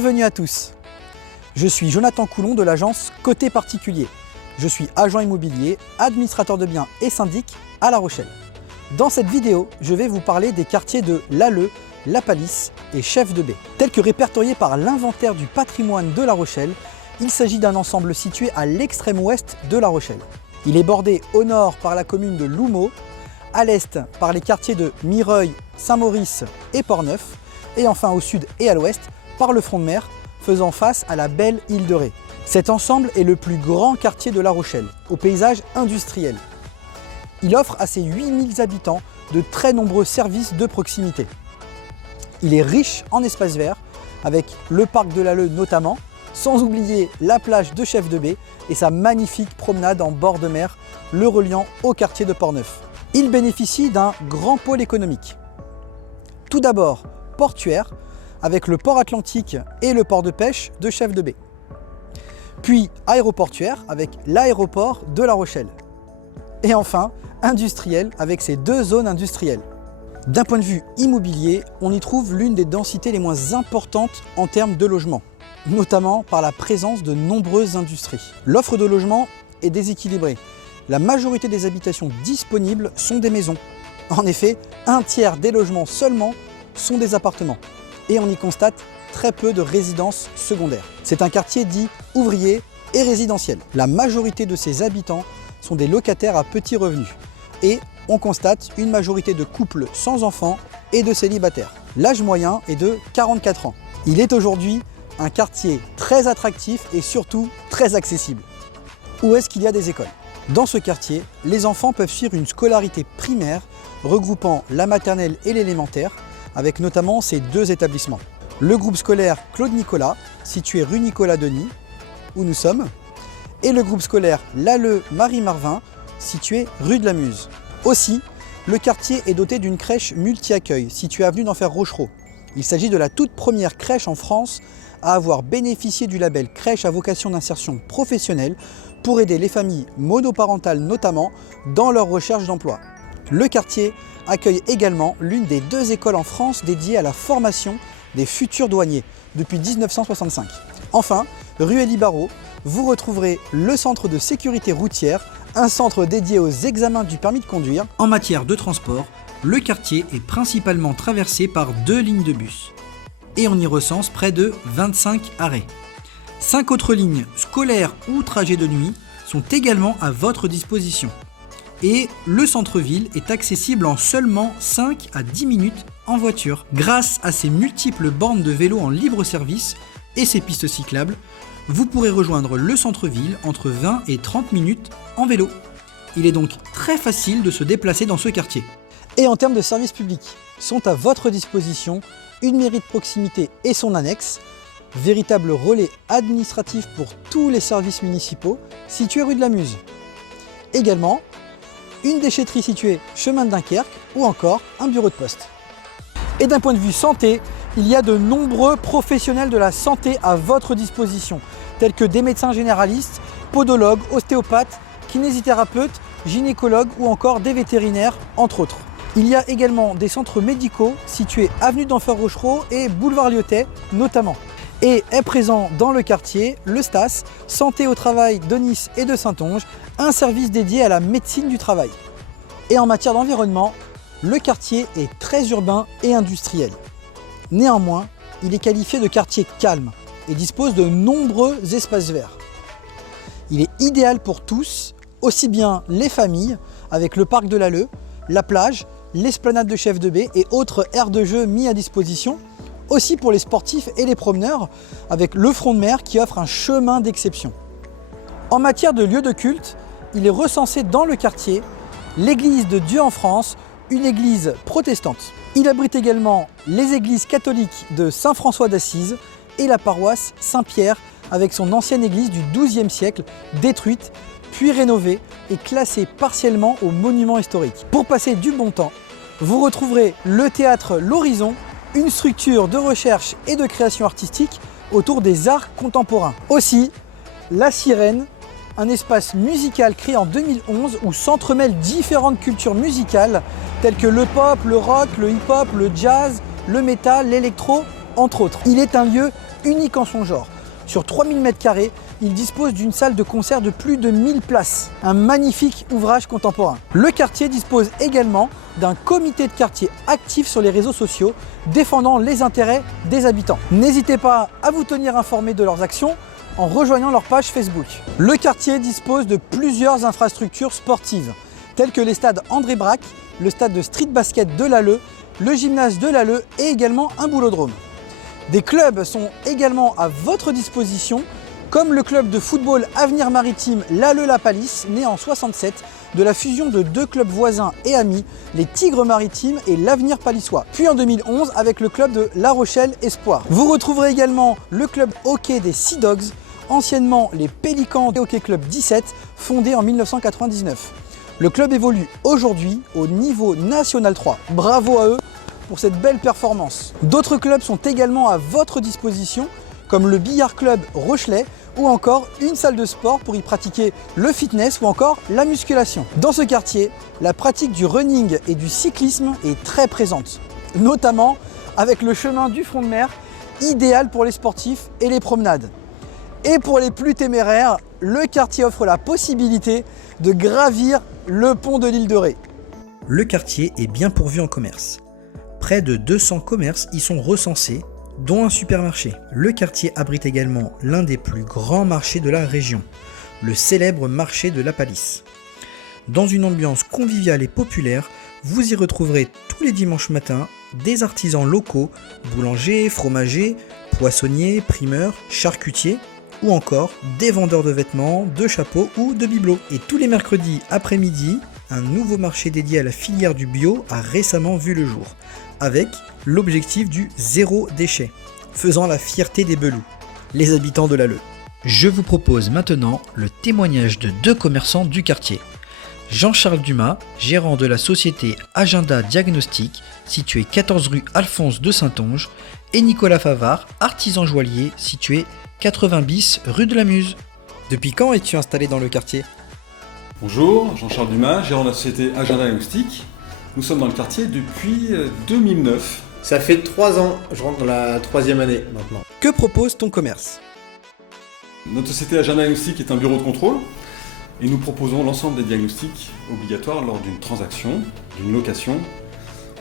Bienvenue à tous. Je suis Jonathan Coulon de l'agence Côté Particulier. Je suis agent immobilier, administrateur de biens et syndic à La Rochelle. Dans cette vidéo, je vais vous parler des quartiers de L'Alleu, La Palisse et Chef de Baie. Tels que répertoriés par l'inventaire du patrimoine de La Rochelle, il s'agit d'un ensemble situé à l'extrême ouest de La Rochelle. Il est bordé au nord par la commune de Loumeau, à l'est par les quartiers de Mireuil, Saint-Maurice et Portneuf, et enfin au sud et à l'ouest par le front de mer, faisant face à la belle île de Ré. Cet ensemble est le plus grand quartier de La Rochelle, au paysage industriel. Il offre à ses 8000 habitants de très nombreux services de proximité. Il est riche en espaces verts, avec le parc de l'Alleu notamment, sans oublier la plage de Chef de Baie et sa magnifique promenade en bord de mer, le reliant au quartier de Portneuf. Il bénéficie d'un grand pôle économique. Tout d'abord, portuaire, avec le port atlantique et le port de pêche de Chef de Baie. Puis aéroportuaire, avec l'aéroport de La Rochelle. Et enfin, industriel, avec ses deux zones industrielles. D'un point de vue immobilier, on y trouve l'une des densités les moins importantes en termes de logement, notamment par la présence de nombreuses industries. L'offre de logement est déséquilibrée. La majorité des habitations disponibles sont des maisons. En effet, un tiers des logements seulement sont des appartements. Et on y constate très peu de résidences secondaires. C'est un quartier dit ouvrier et résidentiel. La majorité de ses habitants sont des locataires à petits revenus. Et on constate une majorité de couples sans enfants et de célibataires. L'âge moyen est de 44 ans. Il est aujourd'hui un quartier très attractif et surtout très accessible. Où est-ce qu'il y a des écoles? Dans ce quartier, les enfants peuvent suivre une scolarité primaire regroupant la maternelle et l'élémentaire, avec notamment ces deux établissements. Le groupe scolaire Claude Nicolas, situé rue Nicolas-Denis, où nous sommes, et le groupe scolaire L'Alleu Marie-Marvin, situé rue de la Muse. Aussi, le quartier est doté d'une crèche multi-accueil, située avenue d'Enfer Rochereau. Il s'agit de la toute première crèche en France à avoir bénéficié du label crèche à vocation d'insertion professionnelle pour aider les familles monoparentales notamment dans leur recherche d'emploi. Le quartier accueille également l'une des deux écoles en France dédiées à la formation des futurs douaniers depuis 1965. Enfin, rue Élie Barrault, vous retrouverez le centre de sécurité routière, un centre dédié aux examens du permis de conduire. En matière de transport, le quartier est principalement traversé par 2 lignes de bus. Et on y recense près de 25 arrêts. 5 autres lignes scolaires ou trajets de nuit sont également à votre disposition. Et le centre-ville est accessible en seulement 5 à 10 minutes en voiture. Grâce à ses multiples bornes de vélo en libre service et ses pistes cyclables, vous pourrez rejoindre le centre-ville entre 20 et 30 minutes en vélo. Il est donc très facile de se déplacer dans ce quartier. Et en termes de services publics, sont à votre disposition une mairie de proximité et son annexe, véritable relais administratif pour tous les services municipaux situés rue de la Muse. Également, une déchetterie située chemin de Dunkerque ou encore un bureau de poste. Et d'un point de vue santé, il y a de nombreux professionnels de la santé à votre disposition, tels que des médecins généralistes, podologues, ostéopathes, kinésithérapeutes, gynécologues ou encore des vétérinaires, entre autres. Il y a également des centres médicaux situés avenue d'Enfer Rochereau et boulevard Lyotet notamment. Et est présent dans le quartier le STAS, Santé au travail de Nice et de Saintonge, un service dédié à la médecine du travail. Et en matière d'environnement, le quartier est très urbain et industriel. Néanmoins, il est qualifié de quartier calme et dispose de nombreux espaces verts. Il est idéal pour tous, aussi bien les familles, avec le parc de l'Alleu, la plage, l'esplanade de Chef de Baie et autres aires de jeu mis à disposition, aussi pour les sportifs et les promeneurs, avec le front de mer qui offre un chemin d'exception. En matière de lieux de culte, il est recensé dans le quartier l'église de Dieu en France, une église protestante. Il abrite également les églises catholiques de Saint-François d'Assise et la paroisse Saint-Pierre avec son ancienne église du XIIe siècle, détruite, puis rénovée et classée partiellement au monument historique. Pour passer du bon temps, vous retrouverez le théâtre L'Horizon, une structure de recherche et de création artistique autour des arts contemporains. Aussi, La Sirène, un espace musical créé en 2011 où s'entremêlent différentes cultures musicales telles que le pop, le rock, le hip-hop, le jazz, le métal, l'électro, entre autres. Il est un lieu unique en son genre. Sur 3000 m², il dispose d'une salle de concert de plus de 1000 places. Un magnifique ouvrage contemporain. Le quartier dispose également d'un comité de quartier actif sur les réseaux sociaux, défendant les intérêts des habitants. N'hésitez pas à vous tenir informé de leurs actions en rejoignant leur page Facebook. Le quartier dispose de plusieurs infrastructures sportives, telles que les stades André Braque, le stade de street basket de l'Alleu, le gymnase de l'Alleu et également un boulodrome. Des clubs sont également à votre disposition, comme le club de football Avenir Maritime l'Alleu-La Palisse, né en 67 de la fusion de deux clubs voisins et amis, les Tigres Maritimes et l'Avenir Palissois. Puis en 2011 avec le club de La Rochelle Espoir. Vous retrouverez également le club hockey des Sea Dogs, anciennement les Pélicans Hockey Club 17, fondé en 1999. Le club évolue aujourd'hui au niveau National 3. Bravo à eux pour cette belle performance. D'autres clubs sont également à votre disposition, comme le Billard Club Rochelet ou encore une salle de sport pour y pratiquer le fitness ou encore la musculation. Dans ce quartier, la pratique du running et du cyclisme est très présente, notamment avec le chemin du front de mer, idéal pour les sportifs et les promenades. Et pour les plus téméraires, le quartier offre la possibilité de gravir le pont de l'île de Ré. Le quartier est bien pourvu en commerce. Près de 200 commerces y sont recensés, dont un supermarché. Le quartier abrite également l'un des plus grands marchés de la région, le célèbre marché de la Palisse. Dans une ambiance conviviale et populaire, vous y retrouverez tous les dimanches matins des artisans locaux, boulangers, fromagers, poissonniers, primeurs, charcutiers, ou encore des vendeurs de vêtements, de chapeaux ou de bibelots. Et tous les mercredis après-midi, un nouveau marché dédié à la filière du bio a récemment vu le jour, avec l'objectif du zéro déchet, faisant la fierté des Belous, les habitants de l'Alleu. Je vous propose maintenant le témoignage de deux commerçants du quartier. Jean-Charles Dumas, gérant de la société Agenda Diagnostic, située 14 rue Alphonse de Saintonge, et Nicolas Favard, artisan joaillier, situé 80 bis rue de la Muse. Depuis quand es-tu installé dans le quartier ? Bonjour, Jean-Charles Dumas, gérant de la société Agenda Diagnostic. Nous sommes dans le quartier depuis 2009. Ça fait 3 ans, je rentre dans la 3e année maintenant. Que propose ton commerce ? Notre société Agenda Diagnostic est un bureau de contrôle et nous proposons l'ensemble des diagnostics obligatoires lors d'une transaction, d'une location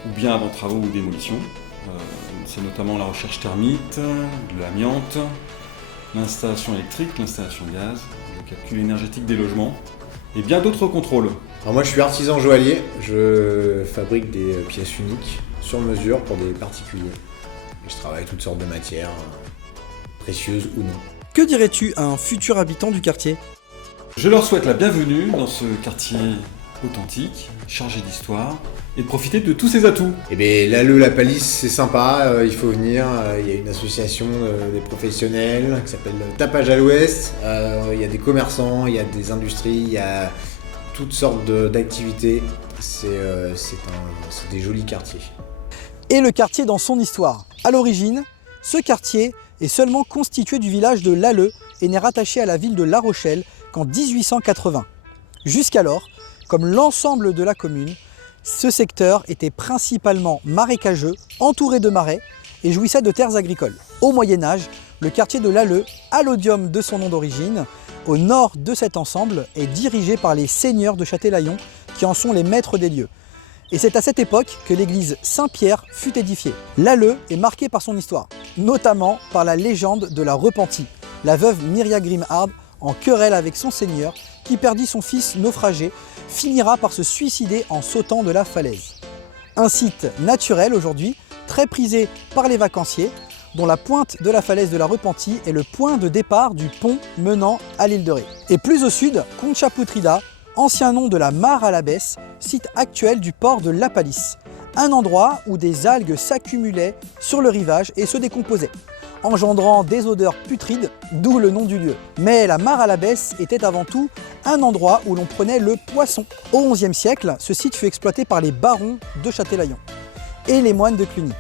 ou bien avant travaux ou démolition. C'est notamment la recherche thermite, de l'amiante, l'installation électrique, l'installation gaz, le calcul énergétique des logements et bien d'autres contrôles. Alors moi je suis artisan joaillier, je fabrique des pièces uniques sur mesure pour des particuliers. Et je travaille toutes sortes de matières, précieuses ou non. Que dirais-tu à un futur habitant du quartier ? Je leur souhaite la bienvenue dans ce quartier authentique, chargé d'histoire, et de profiter de tous ses atouts. Eh bien l'Alleu, la Palisse, c'est sympa, il faut venir, il y a une association des professionnels qui s'appelle Tapage à l'Ouest, il y a des commerçants, il y a des industries, il y a toutes sortes d'activités, c'est des jolis quartiers. Et le quartier dans son histoire. À l'origine, ce quartier est seulement constitué du village de l'Alleu et n'est rattaché à la ville de La Rochelle qu'en 1880. Jusqu'alors, comme l'ensemble de la commune, ce secteur était principalement marécageux, entouré de marais et jouissait de terres agricoles. Au Moyen-Âge, le quartier de l'Alleu, allodium de son nom d'origine, au nord de cet ensemble, est dirigé par les seigneurs de Châtelaillon qui en sont les maîtres des lieux. Et c'est à cette époque que l'église Saint-Pierre fut édifiée. L'Alleu est marqué par son histoire, notamment par la légende de la repentie, la veuve Myria Grimhard, en querelle avec son seigneur, qui perdit son fils naufragé, finira par se suicider en sautant de la falaise. Un site naturel aujourd'hui, très prisé par les vacanciers, dont la pointe de la falaise de la Repentie est le point de départ du pont menant à l'île de Ré. Et plus au sud, Conchaputrida, ancien nom de la mare à l'abbesse, site actuel du port de La Palisse, un endroit où des algues s'accumulaient sur le rivage et se décomposaient, engendrant des odeurs putrides, d'où le nom du lieu. Mais la mare à l'abbesse était avant tout un endroit où l'on prenait le poisson. Au XIe siècle, ce site fut exploité par les barons de Châtelaillon et les moines de Cluny,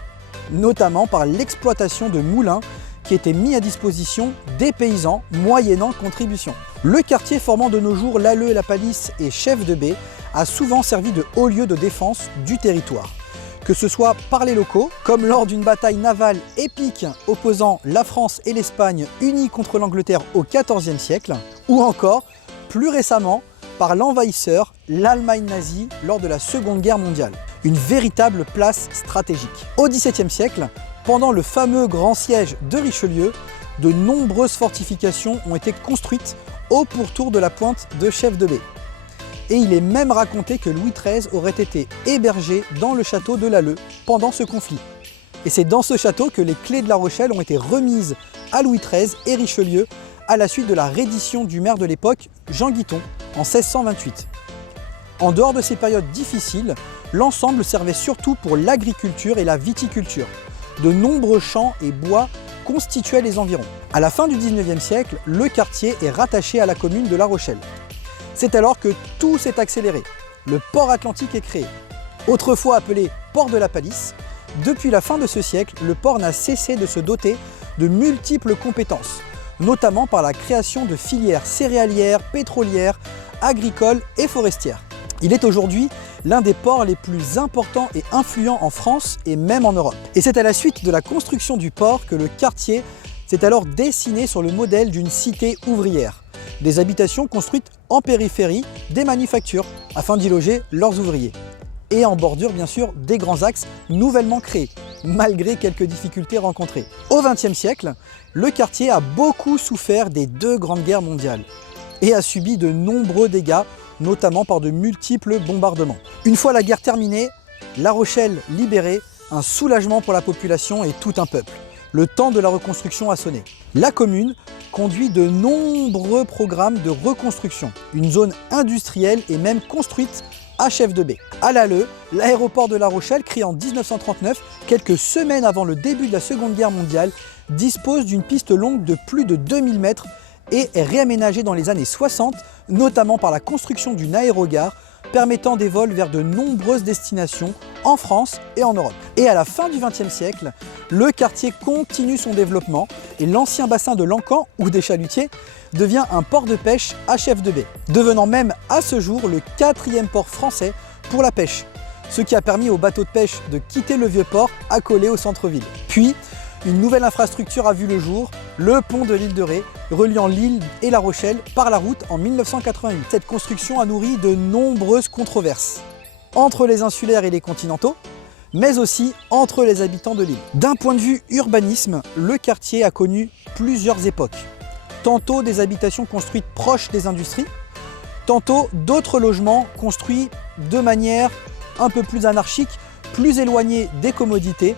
notamment par l'exploitation de moulins qui étaient mis à disposition des paysans moyennant contribution. Le quartier formant de nos jours l'Alleu, la Palisse et Chef de Baie a souvent servi de haut lieu de défense du territoire, que ce soit par les locaux, comme lors d'une bataille navale épique opposant la France et l'Espagne unies contre l'Angleterre au XIVe siècle, ou encore, plus récemment, par l'envahisseur, l'Allemagne nazie, lors de la Seconde Guerre mondiale. Une véritable place stratégique. Au XVIIe siècle, pendant le fameux grand siège de Richelieu, de nombreuses fortifications ont été construites au pourtour de la pointe de Chef de Baie. Et il est même raconté que Louis XIII aurait été hébergé dans le château de l'Alleu pendant ce conflit. Et c'est dans ce château que les clés de La Rochelle ont été remises à Louis XIII et Richelieu à la suite de la reddition du maire de l'époque, Jean Guiton, en 1628. En dehors de ces périodes difficiles, l'ensemble servait surtout pour l'agriculture et la viticulture. De nombreux champs et bois constituaient les environs. À la fin du 19e siècle, le quartier est rattaché à la commune de La Rochelle. C'est alors que tout s'est accéléré. Le port atlantique est créé. Autrefois appelé port de la Palisse, depuis la fin de ce siècle, le port n'a cessé de se doter de multiples compétences, notamment par la création de filières céréalières, pétrolières, agricoles et forestières. Il est aujourd'hui l'un des ports les plus importants et influents en France et même en Europe. Et c'est à la suite de la construction du port que le quartier s'est alors dessiné sur le modèle d'une cité ouvrière. Des habitations construites en périphérie des manufactures afin d'y loger leurs ouvriers. Et en bordure bien sûr des grands axes nouvellement créés, malgré quelques difficultés rencontrées. Au XXe siècle, le quartier a beaucoup souffert des 2 grandes guerres mondiales et a subi de nombreux dégâts, notamment par de multiples bombardements. Une fois la guerre terminée, La Rochelle libérée, un soulagement pour la population et tout un peuple. Le temps de la reconstruction a sonné. La commune conduit de nombreux programmes de reconstruction. Une zone industrielle est même construite à Chef de Baie. À l'Alleu, l'aéroport de La Rochelle, créé en 1939, quelques semaines avant le début de la Seconde Guerre mondiale, dispose d'une piste longue de plus de 2000 mètres et est réaménagé dans les années 60, notamment par la construction d'une aérogare permettant des vols vers de nombreuses destinations en France et en Europe. Et à la fin du XXe siècle, le quartier continue son développement et l'ancien bassin de l'Encan ou des Chalutiers devient un port de pêche à Chef de Baie, devenant même à ce jour le 4e port français pour la pêche, ce qui a permis aux bateaux de pêche de quitter le vieux port accolé au centre-ville. Puis, une nouvelle infrastructure a vu le jour, le pont de l'île de Ré, reliant l'île et La Rochelle par la route en 1988. Cette construction a nourri de nombreuses controverses entre les insulaires et les continentaux, mais aussi entre les habitants de l'île. D'un point de vue urbanisme, le quartier a connu plusieurs époques. Tantôt des habitations construites proches des industries, tantôt d'autres logements construits de manière un peu plus anarchique, plus éloignés des commodités,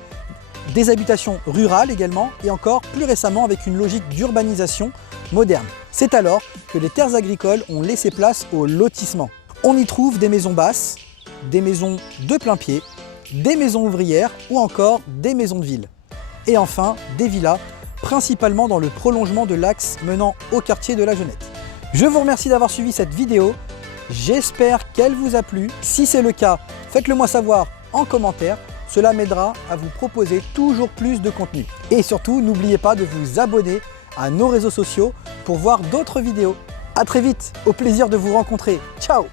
des habitations rurales également, et encore plus récemment avec une logique d'urbanisation moderne. C'est alors que les terres agricoles ont laissé place au lotissement. On y trouve des maisons basses, des maisons de plein pied, des maisons ouvrières ou encore des maisons de ville. Et enfin, des villas, principalement dans le prolongement de l'axe menant au quartier de la Jeunette. Je vous remercie d'avoir suivi cette vidéo, j'espère qu'elle vous a plu. Si c'est le cas, faites-le moi savoir en commentaire. Cela m'aidera à vous proposer toujours plus de contenu. Et surtout, n'oubliez pas de vous abonner à nos réseaux sociaux pour voir d'autres vidéos. A très vite, au plaisir de vous rencontrer. Ciao!